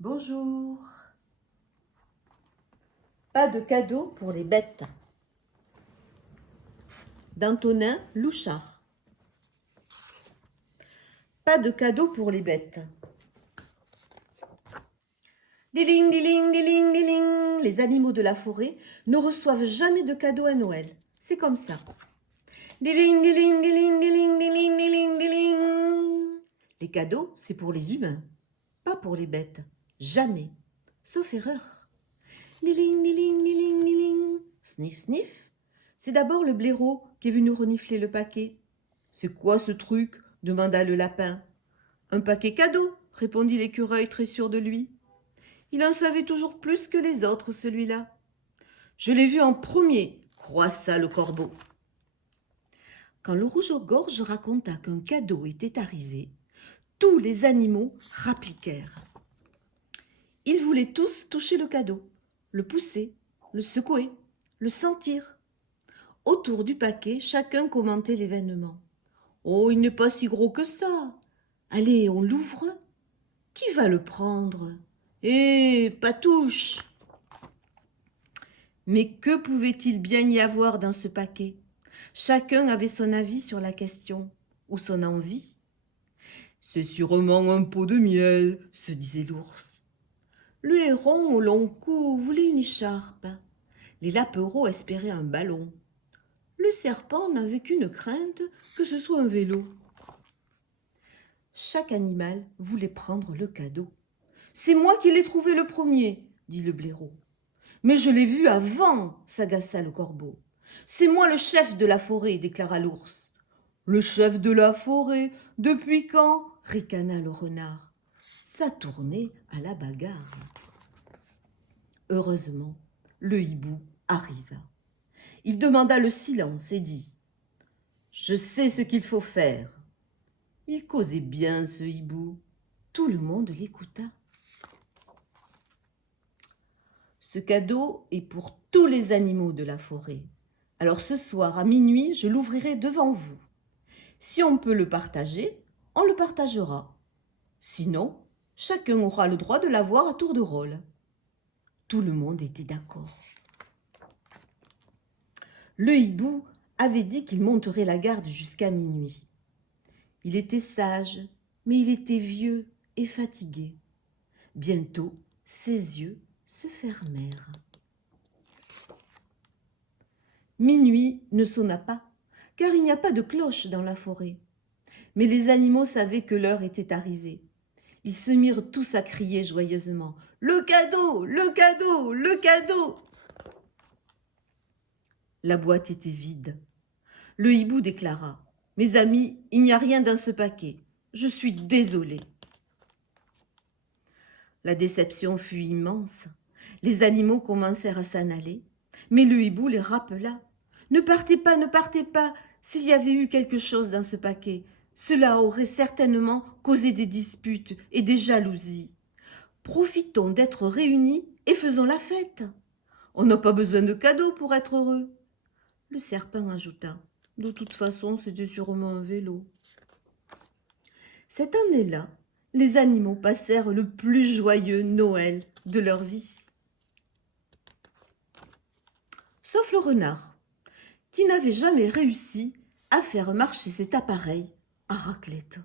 Bonjour. Pas de cadeau pour les bêtes. D'Antonin Louchard. Pas de cadeau pour les bêtes. Diling, diling, diling, diling. Les animaux de la forêt ne reçoivent jamais de cadeaux à Noël. C'est comme ça. Diling, diling, diling, diling, diling, diling, diling. Les cadeaux, c'est pour les humains, pas pour les bêtes. Jamais. Sauf erreur. Diling, diling, diling, diling. Sniff, sniff. C'est d'abord le blaireau qui est venu renifler le paquet. C'est quoi ce truc demanda le lapin. Un paquet cadeau, répondit l'écureuil très sûr de lui. Il en savait toujours plus que les autres, celui-là. Je l'ai vu en premier, croissa le corbeau. Quand le rouge-gorge raconta qu'un cadeau était arrivé, tous les animaux rappliquèrent. Ils voulaient tous toucher le cadeau, le pousser, le secouer, le sentir. Autour du paquet, chacun commentait l'événement. « Oh, il n'est pas si gros que ça. Allez, on l'ouvre. Qui va le prendre? Eh, Patouche !» Mais que pouvait-il bien y avoir dans ce paquet? Chacun avait son avis sur la question, ou son envie. « C'est sûrement un pot de miel, » se disait l'ours. Le héron au long cou voulait une écharpe. Les lapereaux espéraient un ballon. Le serpent n'avait qu'une crainte, que ce soit un vélo. Chaque animal voulait prendre le cadeau. « C'est moi qui l'ai trouvé le premier, » dit le blaireau. « Mais je l'ai vu avant, » s'agaça le corbeau. « C'est moi le chef de la forêt, » déclara l'ours. « Le chef de la forêt, depuis quand ?» ricana le renard. Ça tournait à la bagarre. Heureusement, le hibou arriva. Il demanda le silence et dit « Je sais ce qu'il faut faire. » Il causait bien, ce hibou. Tout le monde l'écouta. Ce cadeau est pour tous les animaux de la forêt. Alors ce soir à minuit, je l'ouvrirai devant vous. Si on peut le partager, on le partagera. Sinon, chacun aura le droit de l'avoir à tour de rôle. Tout le monde était d'accord. Le hibou avait dit qu'il monterait la garde jusqu'à minuit. Il était sage, mais il était vieux et fatigué. Bientôt, ses yeux se fermèrent. Minuit ne sonna pas, car il n'y a pas de cloche dans la forêt. Mais les animaux savaient que l'heure était arrivée. Ils se mirent tous à crier joyeusement « Le cadeau! Le cadeau! Le cadeau !» La boîte était vide. Le hibou déclara « Mes amis, il n'y a rien dans ce paquet. Je suis désolé. » La déception fut immense. Les animaux commencèrent à s'en aller, mais le hibou les rappela. « Ne partez pas, ne partez pas. S'il y avait eu quelque chose dans ce paquet, cela aurait certainement causé des disputes et des jalousies. Profitons d'être réunis et faisons la fête. On n'a pas besoin de cadeaux pour être heureux. » Le serpent ajouta « De toute façon, c'était sûrement un vélo. » Cette année-là, les animaux passèrent le plus joyeux Noël de leur vie. Sauf le renard, qui n'avait jamais réussi à faire marcher cet appareil à raclette.